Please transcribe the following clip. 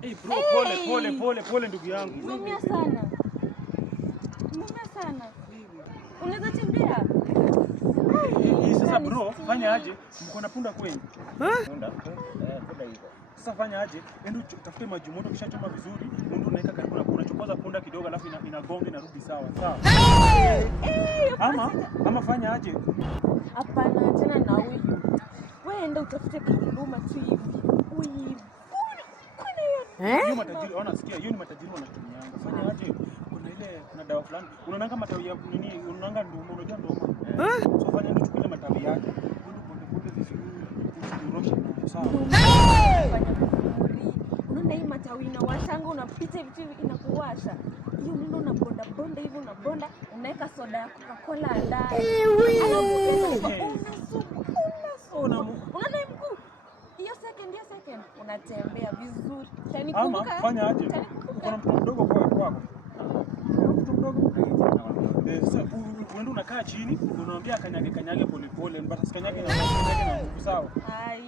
Hey bro, pole ndugu yangu. Umeumia sana. Unaweza tembea? Sasa bro, fanya aje? Mko na punda kwenu? Punda hivyo. Sasa fanya aje? Enda utafute maji moto kisha choma vizuri, mundu unaweka karibu na punda, chokoza punda kidogo alafu inagonga inarudi sawa. Sawa. Ama fanya aje? Hapana, tena na huyu. Wewe enda utafute kanduma tu hivi. Hiyo matajiri wanasikia, hiyo ni matajiri wanatumianga. Fanya aje? Kuna dawa fulani. Unaonanga matawi ya nini? Unaonanga ndio unajua ndio. So fanya ndio chukue matawi yake. Ndio ponde vizuri. Usiroshe na sawa. Unaona hii matawi inawashanga, unapita vitu inakuwasha. Hiyo ndio unabonda hivi unabonda, unaweka soda ya Coca-Cola ndani. Unaona mguu? Hiyo second unatembea vizuri. Ama fanya aje? Uko na mtoto mdogo kwako. Mtoto mdogo. Sasa uende unakaa chini, unamwambia kanyage pole, mbona sikanyage na nguvu sawa? Ai.